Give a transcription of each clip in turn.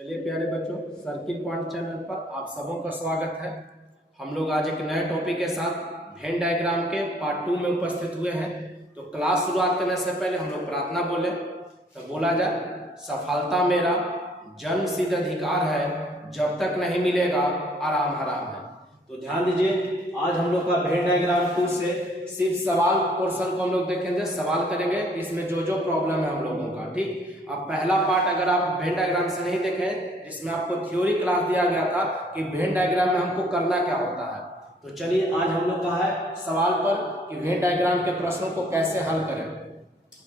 चलिए प्यारे बच्चों, सर्किल पॉइंट चैनल पर आप सबों का स्वागत है। हम लोग आज एक नए टॉपिक के साथ वेन डायग्राम के पार्ट 2 में उपस्थित हुए हैं। तो क्लास शुरुआत करने से पहले हम लोग प्रार्थना बोले तो बोला जाए, सफलता मेरा जन्मसिद्ध अधिकार है, जब तक नहीं मिलेगा आराम हराम है। तो ध्यान दीजिए, आज हम लोग का वेन डायग्राम 2 से सिर्फ सवाल पोर्शन को हम लोग देखेंगे, सवाल करेंगे इसमें जो जो प्रॉब्लम है हम लोगों का। ठीक, अब पहला पार्ट अगर आप वेन डायग्राम से नहीं देखें, जिसमें आपको थ्योरी क्लास दिया गया था कि वेन डायग्राम में हमको करना क्या होता है, तो चलिए आज हम लोग का है सवाल पर कि वेन डायग्राम के प्रश्नों को कैसे हल करें।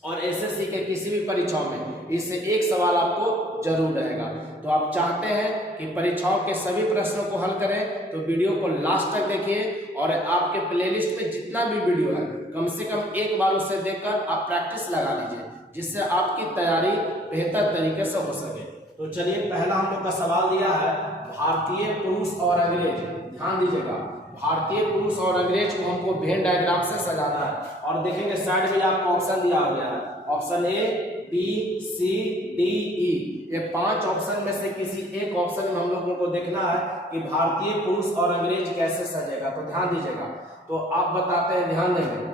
और एसएससी के किसी भी परीक्षाओं में इससे एक सवाल आपको जरूर रहेगा। तो आप चाहते हैं कि परीक्षाओं के सभी प्रश्नों को हल करें तो वीडियो को लास्ट तक देखिए, और आपके प्लेलिस्ट में जितना भी वीडियो है कम से कम एक बार उसे देखकर आप प्रैक्टिस लगा लीजिए, जिससे आपकी तैयारी बेहतर तरीके से हो सके। तो चलिए, पहला हम लोग का सवाल दिया है भारतीय पुरुष और अंग्रेज। ध्यान दीजिएगा, भारतीय पुरुष और अंग्रेज को हमको वेन डायग्राम से सजाना है। और देखेंगे साइड में आपको ऑप्शन दिया गया है, option A, B, C, D, E. ये 5 ऑप्शन में से किसी एक ऑप्शन में हम लोगों को देखना है कि भारतीय पुरुष और अंग्रेज कैसे सजेगा। तो ध्यान दीजिएगा, तो आप बताते हैं, ध्यान देंगे,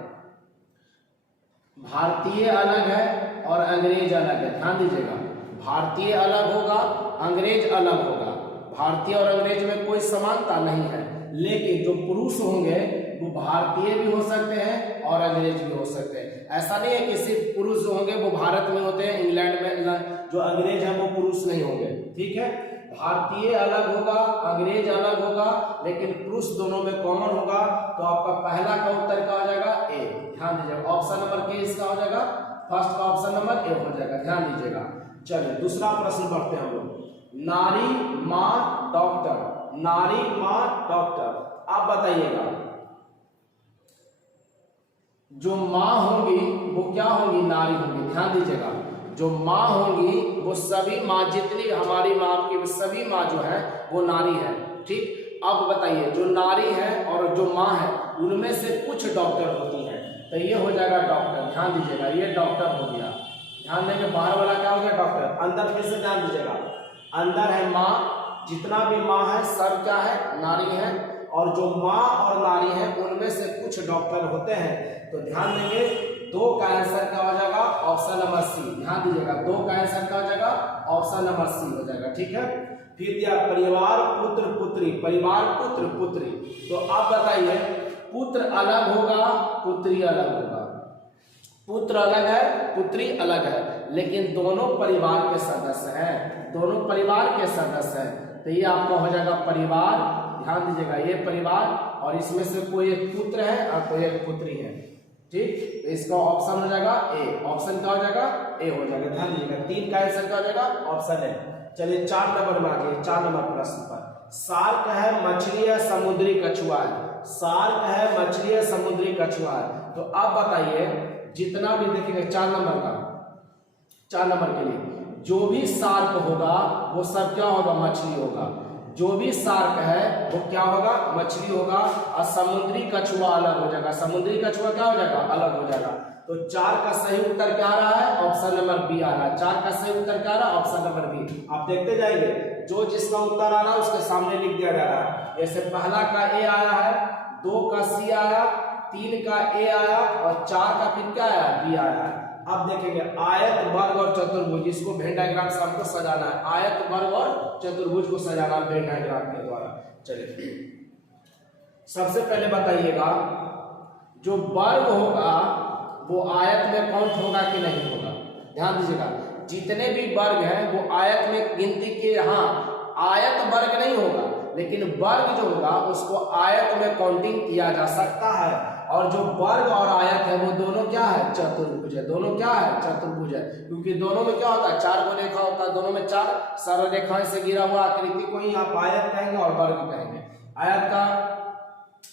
भारतीय अलग है और अंग्रेज अलग है। ध्यान दीजिएगा, भारतीय अलग होगा, अंग्रेज अलग होगा। भारतीय और अंग्रेज में कोई समानता नहीं है, लेकिन जो पुरुष होंगे वो भारतीय भी हो सकते हैं और अंग्रेज भी हो सकते हैं। ऐसा नहीं है कि सिर्फ पुरुष जो होंगे वो भारत में होते हैं, इंग्लैंड में जो अंग्रेज है वो पुरुष नहीं होंगे। ठीक है, भारतीय अलग होगा, अंग्रेज अलग होगा, लेकिन पुरुष दोनों में कॉमन होगा। तो आपका पहला का उत्तर क्या हो जाएगा? ए। ध्यान दीजिएगा, ऑप्शन नंबर के इसका हो जाएगा, फर्स्ट का ऑप्शन नंबर ए हो जाएगा। ध्यान दीजिएगा। चलिए दूसरा प्रश्न पढ़ते हैं हम लोग। नारी माँ डॉक्टर, नारी माँ डॉक्टर, आप बताइएगा जो माँ होंगी वो क्या होंगी? नारी होंगी। ध्यान दीजिएगा, जो माँ होंगी वो सभी माँ, जितनी हमारी माँ की सभी माँ जो है वो नारी है। ठीक, अब बताइए जो नारी है और जो माँ है उनमें से कुछ डॉक्टर होती है, तो ये हो जाएगा डॉक्टर। ध्यान दीजिएगा, ये डॉक्टर हो गया। ध्यान देंगे, बाहर वाला क्या हो गया? डॉक्टर। अंदर फिर से ध्यान दीजिएगा, अंदर है माँ, जितना भी माँ है सब क्या है? नारी है। और जो माँ और नारी है उनमें से कुछ डॉक्टर होते हैं। तो ध्यान देंगे, 2 का आंसर क्या हो जाएगा? Option number C. ध्यान दीजिएगा, 2 का आंसर क्या हो जाएगा? ऑप्शन नंबर सी हो जाएगा। ठीक है, फिर दिया परिवार पुत्र पुत्री, परिवार पुत्र पुत्री। तो आप बताइए, पुत्र अलग होगा, पुत्री अलग होगा? पुत्र अलग है, पुत्री अलग है, लेकिन दोनों परिवार के सदस्य हैं, दोनों परिवार के सदस्य हैं। तो ये आपका हो जाएगा परिवार। ध्यान दीजिएगा, ये परिवार, और इसमें से कोई एक पुत्र है और कोई एक पुत्री है। ठीक, तो इसका ऑप्शन हो जाएगा ए। ऑप्शन क्या हो जाएगा? ए हो जाएगा। ध्यान दीजिएगा, 3 का आंसर क्या हो जाएगा? Option A. चलिए 4 नंबर में आ गए, 4 नंबर प्रश्न पर। शार्क है, मछली है, समुद्री कछुआ है। शार्क है, मछली है, समुद्री कछुआ है। तो आप बताइए, जितना भी देखेंगे 4 नंबर का, 4 नंबर के लिए जो भी शार्क होगा वो सब क्या होगा? मछली होगा। जो भी शार्क है वो क्या होगा? मछली होगा। और समुद्री कछुआ अलग हो जाएगा। समुद्री कछुआ क्या हो जाएगा? अलग हो जाएगा। तो 4 का सही उत्तर क्या आ रहा है? ऑप्शन नंबर बी आ रहा है। 4 का सही उत्तर क्या आ रहा है? Option number B. आप देखते जाएंगे, जो जिसका उत्तर आ रहा है उसके सामने लिख दिया जा रहा है। जैसे पहला का ए आया है, 2 का सी आया, 3 का ए आया, और 4 का फिर क्या आया? बी आया है। अब देखेंगे आयत, वर्ग और चतुर्भुज, इसको वेन डायग्राम से हमको सजाना है। आयत, वर्ग और चतुर्भुज को सजाना है वेन डायग्राम के द्वारा। चलिए सबसे पहले बताइएगा, जो वर्ग होगा वो आयत में काउंट होगा कि नहीं होगा? ध्यान दीजिएगा, जितने भी वर्ग हैं वो आयत में गिनती के, हाँ आयत वर्ग नहीं होगा, लेकिन वर्ग जो होगा उसको आयत में काउंटिंग किया जा सकता है। और जो वर्ग और आयत है वो दोनों क्या है? चतुर्भुज है। दोनों क्या है? चतुर्भुज है, क्योंकि दोनों में क्या होता है? 4 को रेखा होता है, दोनों में 4 सरल रेखाएं से घिरा हुआ आकृति को ही आप आयत कहेंगे और वर्ग कहेंगे। आयत का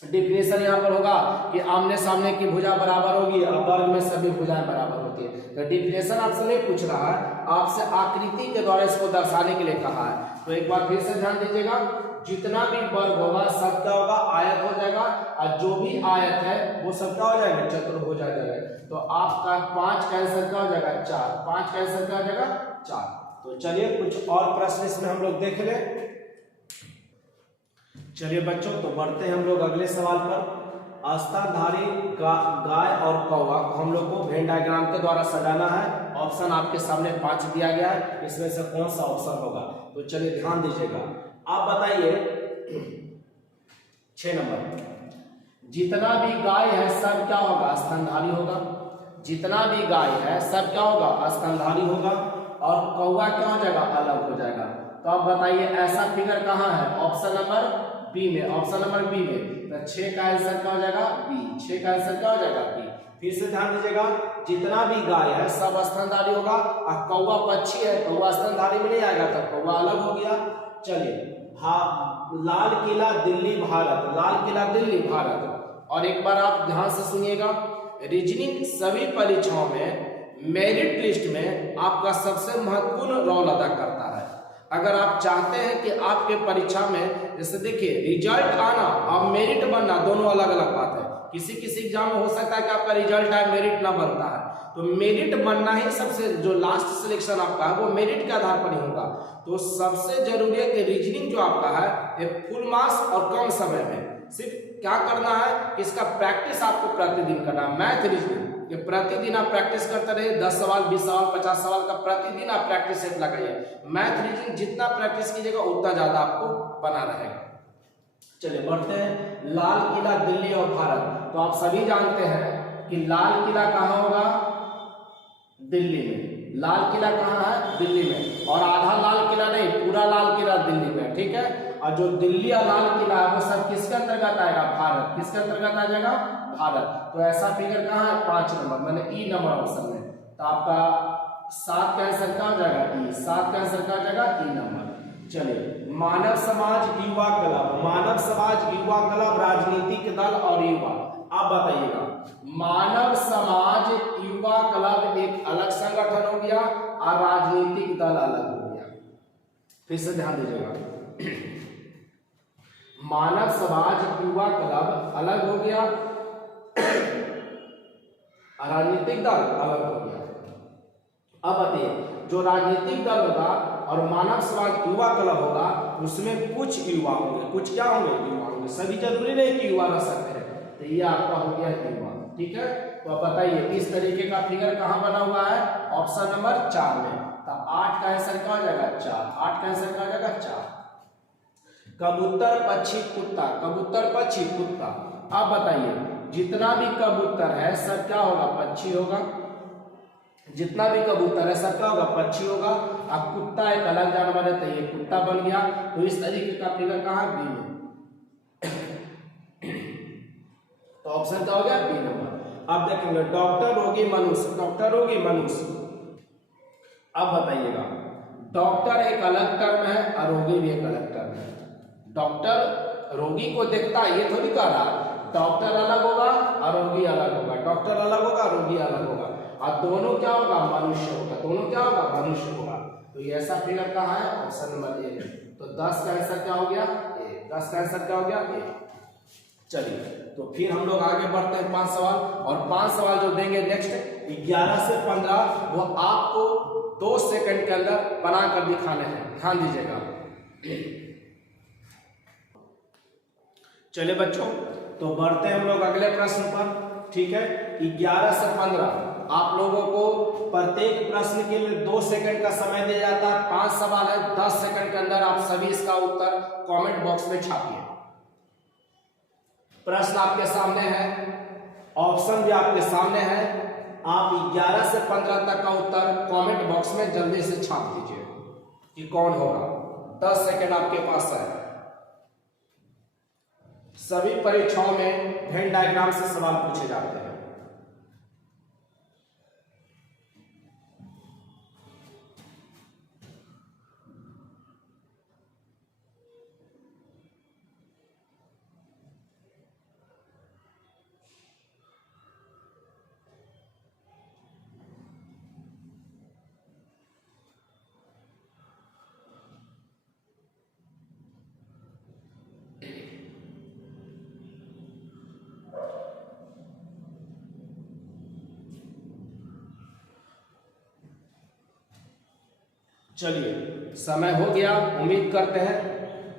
डिफिनेशन यहाँ पर होगा कि आमने सामने की भुजा बराबर होगी, और वर्ग में सभी भुजाएं बराबर होती है। तो डिफिनेशन आपसे नहीं पूछ रहा है, आपसे आकृति के द्वारा इसको दर्शाने के लिए कहा है। तो एक बार फिर से ध्यान दीजिएगा, जितना भी वर्ग होगा सब क्या होगा? आयत हो जाएगा, और जो भी आयत है वो सब क्या हो जाएगा? चतुर्भुज आ जाएगा। तो आपका 5 का आंसर क्या हो जाएगा? 4। 5 का आंसर क्या हो जाएगा? 4। तो चलिए कुछ और प्रश्न इसमें हम लोग देख लें। चलिए बच्चों, तो बढ़ते हैं हम लोग अगले सवाल पर। स्तनधारी गाय और कौवा को हम लोग को वेन डायग्राम के द्वारा सजाना है। ऑप्शन आपके सामने 5 दिया गया है, इसमें से कौन सा ऑप्शन होगा? तो चलिए ध्यान दीजिएगा, आप बताइए। 6 नंबर, जितना भी गाय है सब क्या होगा? स्तनधारी होगा। जितना भी गाय है सब क्या होगा? स्तनधारी होगा। और कौवा क्या हो जाएगा? अलग हो जाएगा। तो अब बताइए ऐसा फिगर कहाँ है? ऑप्शन नंबर बी में। ऑप्शन नंबर बी में। तो 6 का आंसर क्या हो जाएगा? बी। 6 का आंसर क्या हो जाएगा? बी। फिर से ध्यान दीजिएगा, जितना भी गाय है सब स्तनधारी होगा। और कौवा पक्षी है, कौवा स्तनधारी में नहीं आएगा, तो कौवा अलग हो गया। चलिए, लाल किला दिल्ली भारत। लाल किला दिल्ली भारत। और एक बार आप ध्यान से सुनिएगा, रीजनिंग सभी परीक्षाओं में मेरिट लिस्ट में आपका सबसे महत्वपूर्ण रोल अदा करता है। अगर आप चाहते हैं कि आपके परीक्षा में, जैसे देखिए, रिजल्ट आना और मेरिट बनना दोनों अलग अलग बात है। किसी किसी एग्जाम में हो सकता है कि आपका रिजल्ट आए, मेरिट ना बनता है। तो मेरिट बनना ही सबसे, जो लास्ट सिलेक्शन आपका है वो मेरिट के आधार पर ही होगा। तो सबसे जरूरी है कि रीजनिंग जो आपका है ये फुल मार्क्स और कम समय में, सिर्फ क्या करना है कि इसका प्रैक्टिस आपको प्रतिदिन करना है। मैथ रीजनिंग ये प्रतिदिन आप प्रैक्टिस करते रहिए। 10 सवाल, 20 सवाल, 50 सवाल का प्रतिदिन आप प्रैक्टिस सेट लगाइए। मैथ रीजनिंग जितना प्रैक्टिस कीजिएगा उतना ज्यादा आपको बना रहेगा। चलिए बढ़ते हैं, लाल किला दिल्ली और भारत। तो आप सभी जानते हैं कि लाल किला कहाँ होगा? दिल्ली में। लाल किला कहाँ है? दिल्ली में। और आधा लाल किला नहीं, पूरा लाल किला दिल्ली में, ठीक है। और जो दिल्ली और लाल किला है वो सब किसके अंतर्गत आएगा? भारत। किसके अंतर्गत आ जाएगा? भारत। तो ऐसा फिगर कहाँ है? 5 नंबर, मैंने ई नंबर ऑप्शन में। तो आपका 7 का आंसर क्या हो जाएगा? ई। 7 का आंसर क्या हो जाएगा? ई नंबर। चलिए, मानव समाज युवा क्लब। मानव समाज युवा क्लब राजनीतिक दल और युवा। आप बताइएगा, मानव समाज युवा क्लब एक अलग संगठन हो गया और राजनीतिक दल अलग हो गया। फिर से ध्यान दीजिएगा, मानव समाज युवा क्लब अलग हो गया, राजनीतिक दल अलग हो गया। अब बताइए, जो राजनीतिक दल होगा और मानव समाज युवा क्लब होगा, उसमें कुछ युवा होंगे। कुछ क्या होंगे? युवा होंगे। सभी जरूरी नहीं कि युवा रह सकते हैं। तो ये आपका हो गया युवा, ठीक है। तो अब बताइए, इस तरीके का फिगर कहाँ बना हुआ है? ऑप्शन नंबर 4 में। तो 8 का आंसर क्या हो जाएगा? 4। 8 का आंसर क्या हो जाएगा? 4। कबूतर पक्षी कुत्ता। कबूतर पक्षी कुत्ता। अब बताइए, जितना भी कबूतर है सब क्या होगा? पक्षी होगा। जितना भी कबूतर है सब क्या होगा? पक्षी होगा। अब कुत्ता एक अलग जानवर है, तो ये कुत्ता बन गया। तो इस तरीके का फिगर कहाँ? बी में। तो ऑप्शन क्या हो गया? B number. अब देखेंगे, डॉक्टर, रोगी, मनुष्य। डॉक्टर, रोगी, मनुष्य। अब बताइएगा, डॉक्टर एक अलग टर्म है और रोगी भी एक अलग टर्म है। डॉक्टर रोगी को देखता है, ये थोड़ी कह रहा डॉक्टर अलग होगा और रोगी अलग होगा। डॉक्टर अलग होगा, रोगी अलग होगा। और दोनों क्या होगा? मनुष्य होगा। दोनों क्या होगा? मनुष्य होगा। तो ये ऐसा फिगर कहाँ है? Option number A. तो 10 का आंसर क्या हो गया? ए। 10 का आंसर क्या हो गया? ए। चलिए, तो फिर हम लोग आगे बढ़ते हैं 5 सवाल। और 5 सवाल जो देंगे नेक्स्ट 11 से 15, वो आपको 2 सेकंड के अंदर बनाकर दिखाने हैं। ध्यान दीजिएगा। चलिए बच्चों, तो बढ़ते हैं हम लोग अगले प्रश्न पर, ठीक है। 11 से 15 आप लोगों को प्रत्येक प्रश्न के लिए 2 सेकंड का समय दिया जाता है। 5 सवाल है, 10 सेकंड के अंदर आप सभी इसका उत्तर कमेंट बॉक्स में छापिए। प्रश्न आपके सामने है, ऑप्शन भी आपके सामने है। आप 11 से 15 तक का उत्तर कमेंट बॉक्स में जल्दी से छाप दीजिए कि कौन होगा। 10 सेकंड आपके पास है। सभी परीक्षाओं में वेन डायग्राम से सवाल पूछे जाते हैं। चलिए समय हो गया, उम्मीद करते हैं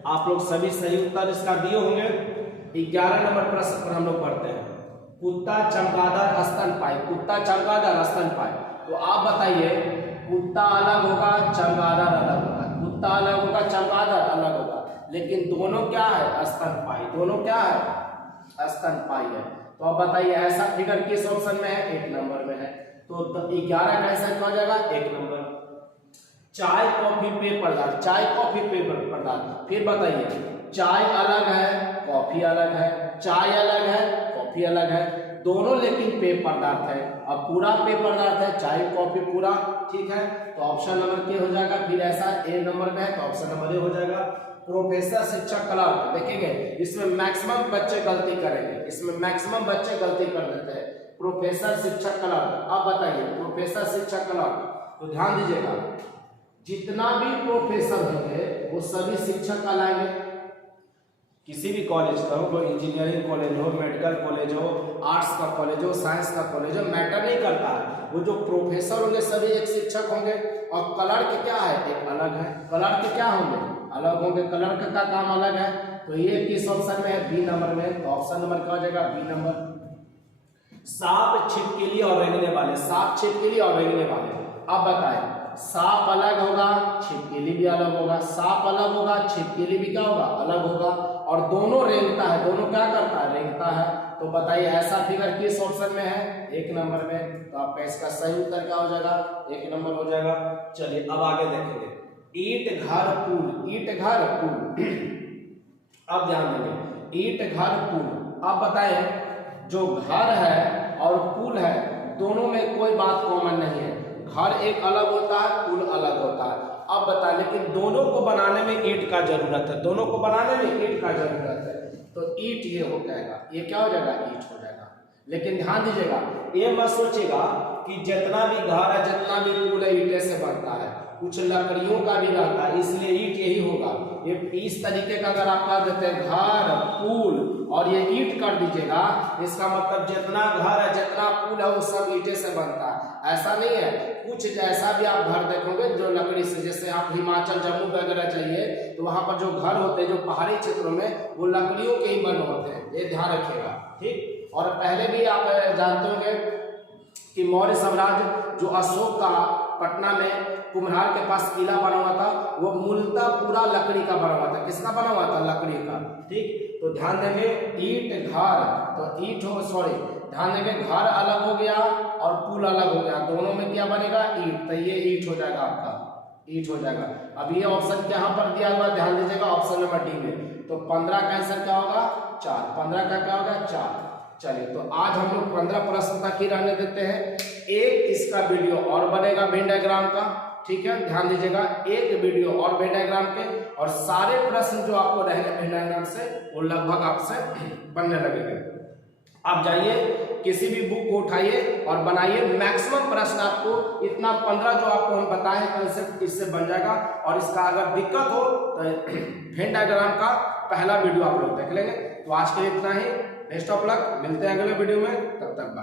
आप लोग सभी सही उत्तर इसका दिए होंगे। 11 नंबर प्रश्न पर हम लोग पढ़ते हैं। कुत्ता चमगादड़ स्तनपायी, कुत्ता चमगादड़ स्तनपायी। तो आप बताइए, कुत्ता अलग होगा, चमगादड़ अलग होगा, कुत्ता अलग होगा, चमगादड़ अलग होगा, लेकिन दोनों क्या है? स्तनपायी। दोनों क्या है? स्तनपायी है। तो अब बताइए ऐसा फिगर किस ऑप्शन में है? 1 नंबर में है। तो 11 का आंसर क्या हो जाएगा? 1 नंबर। चाय कॉफी पेय पदार्थ, चाय कॉफी पेय पदार्थ। फिर बताइए, चाय अलग है, कॉफी अलग है, चाय अलग है, कॉफी अलग है, दोनों लेकिन पेय पदार्थ है। अब पूरा पेय पदार्थ है, चाय कॉफी पूरा, ठीक है। तो ऑप्शन नंबर क्या हो जाएगा? फिर ऐसा ए नंबर में है तो ऑप्शन नंबर ए हो जाएगा। प्रोफेसर शिक्षक क्लर्क, देखेंगे इसमें मैक्सिमम बच्चे गलती करेंगे, इसमें मैक्सिमम बच्चे गलती कर देते हैं। प्रोफेसर शिक्षक क्लर्क। अब बताइए प्रोफेसर शिक्षक क्लर्क, तो ध्यान दीजिएगा, जितना भी प्रोफेसर होंगे वो सभी शिक्षक कहलाएंगे। किसी भी कॉलेज का हो, कोई इंजीनियरिंग कॉलेज हो, मेडिकल कॉलेज हो, आर्ट्स का कॉलेज हो, साइंस का कॉलेज हो, मैटर नहीं करता है। वो जो प्रोफेसर होंगे सभी एक शिक्षक होंगे। और क्लर्क क्या है? एक अलग है। क्लर्क क्या होंगे? अलग होंगे। क्लर्क का काम अलग है। तो ये किस ऑप्शन में है? बी नंबर में। तो ऑप्शन नंबर क्या हो जाएगा? B number. सांप, छिपकली और रेंगने वाले, सांप, छिपकली और रेंगने वाले। अब बताएं, सांप अलग होगा, छिपकली भी अलग होगा, सांप अलग होगा, छिपकली भी क्या होगा? अलग होगा, और दोनों रेंगता है। दोनों क्या करता है? रेंगता है। तो बताइए ऐसा फिगर किस ऑप्शन में है? 1 नंबर में। तो आपका इसका सही उत्तर क्या हो जाएगा? 1 नंबर हो जाएगा। चलिए अब आगे देखेंगे, ईंट घर पुल, ईंट घर पुल। अब ध्यान देंगे, ईंट घर पुल। अब बताएं, जो घर है और पुल है दोनों में कोई बात कॉमन नहीं है। घर एक अलग होता है, पुल अलग होता है। अब बता, लेकिन दोनों को बनाने में ईंट का जरूरत है, दोनों को बनाने में ईंट का जरूरत है। तो ईंट ये हो जाएगा, ये क्या हो जाएगा? ईंट हो जाएगा। लेकिन ध्यान दीजिएगा, ये मत सोचिएगा कि जितना भी घर है, जितना भी पुल है ईंटे से बनता है, कुछ लकड़ियों का भी रहता है, इसलिए ईंट यही होगा। ये इस तरीके का अगर आप कर देते हैं घर, पुल और ये ईंट कर दीजिएगा, इसका मतलब जितना घर है, जितना पुल है वो सब ईंटे से बनता है। ऐसा नहीं है, कुछ ऐसा भी आप घर देखोगे जो लकड़ी से, जैसे आप हिमाचल, जम्मू वगैरह चाहिए तो वहां पर जो घर होते हैं जो पहाड़ी क्षेत्रों में, वो लकड़ियों के ही बने होते हैं। ये ध्यान रखिएगा, ठीक। और पहले भी आप जानते होंगे कि मौर्य साम्राज्य जो अशोक का पटना में कुम्हार के पास किला बना हुआ था, वो मूलतः पूरा लकड़ी का बना हुआ था। किसका बना हुआ था? लकड़ी का, ठीक। तो ध्यान देंगे, ईंट घर, तो ईंट हो, सॉरी, ध्यान देंगे घर अलग हो गया और पुल अलग हो गया, दोनों में क्या बनेगा? ईंट। तो ये ईंट हो जाएगा, आपका ईंट हो जाएगा। अब ये ऑप्शन यहाँ पर दिया हुआ, ध्यान दीजिएगा, ऑप्शन नंबर डी में। तो 15 का आंसर क्या होगा? 4। 15 का क्या होगा? 4। चलिए, तो आज हम लोग 15 प्रश्न तक ही रहने देते हैं। एक इसका वीडियो और बनेगा वेन डायग्राम का, ठीक है, ध्यान दीजिएगा। एक वीडियो और वेन डायग्राम के, और सारे प्रश्न जो आपको रहेंगे वेन डायग्राम से वो लगभग आपसे बनने लगेंगे। आप जाइए किसी भी बुक को उठाइए और बनाइए, मैक्सिमम प्रश्न आपको इतना 15 जो आपको हम बताए कंसेप्ट, इससे बन जाएगा। और इसका अगर दिक्कत हो तो वेन डायग्राम का पहला वीडियो आप लोग देख लेंगे। तो आज के लिए इतना ही। बेस्ट ऑफ लक, मिलते हैं अगले वीडियो में, तब तक